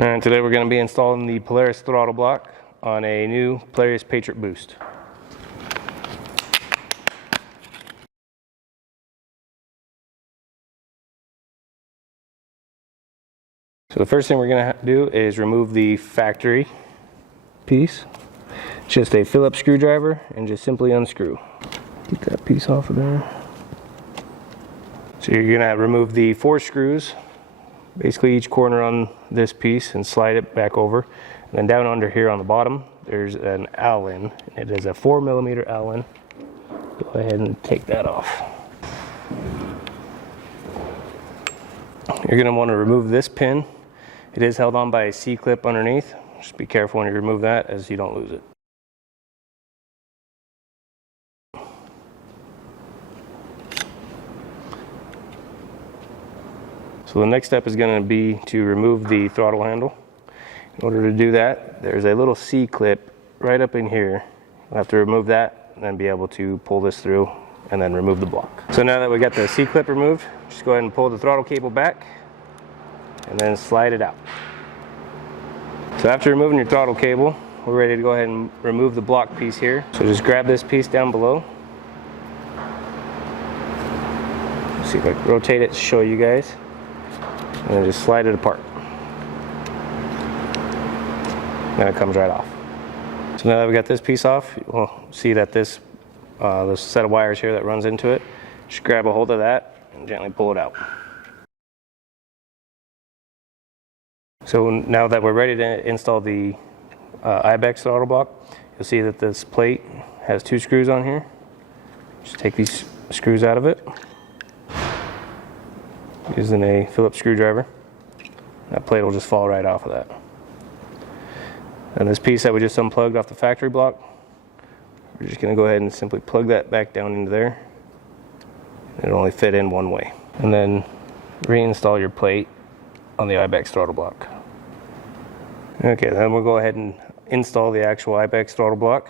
And today we're going to be installing the Polaris throttle block on a new Polaris Patriot Boost. So the first thing we're going to do is remove the factory piece. It's just a Phillips screwdriver and just simply unscrew. Get that piece off of there. So you're going to remove the 4 screws, basically each corner on this piece, and slide it back over. And then down under here on the bottom, there's an Allen. It is a 4mm Allen. Go ahead and take that off. You're going to want to remove this pin. It is held on by a C-clip underneath. Just be careful when you remove that, as you don't lose it. So the next step is going to be to remove the throttle handle. In order to do that, there's a little C-clip right up in here. You'll have to remove that and then be able to pull this through and then remove the block. So now that we got the C-clip removed, just go ahead and pull the throttle cable back and then slide it out. So after removing your throttle cable, we're ready to go ahead and remove the block piece here. So just grab this piece down below. See if I can rotate it to show you guys. And then just slide it apart. Then it comes right off. So now that we got this piece off, you'll see that this set of wires here that runs into it, just grab a hold of that and gently pull it out. So now that we're ready to install the Ibexx throttle block, you'll see that this plate has 2 screws on here. Just take these screws out of it using a Phillips screwdriver. That plate will just fall right off of that. And this piece that we just unplugged off the factory block, we're just going to go ahead and simply plug that back down into there. It'll only fit in one way. And then reinstall your plate on the Ibexx throttle block. Okay, then we'll go ahead and install the actual Ibexx throttle block.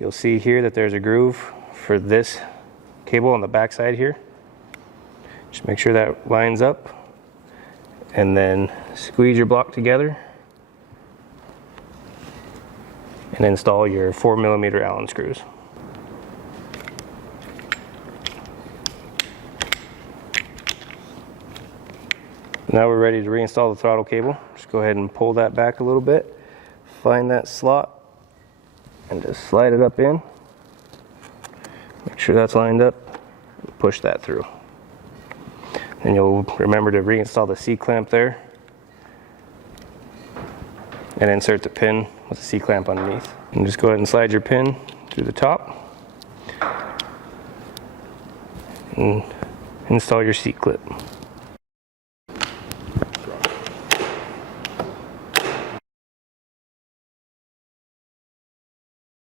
You'll see here that there's a groove for this cable on the back side here. Just make sure that lines up, and then squeeze your block together and install your 4mm Allen screws. Now we're ready to reinstall the throttle cable. Just go ahead and pull that back a little bit, find that slot, and just slide it up in. Make sure that's lined up, and push that through. And you'll remember to reinstall the C-clamp there and insert the pin with the C-clamp underneath. And just go ahead and slide your pin through the top and install your C-clip.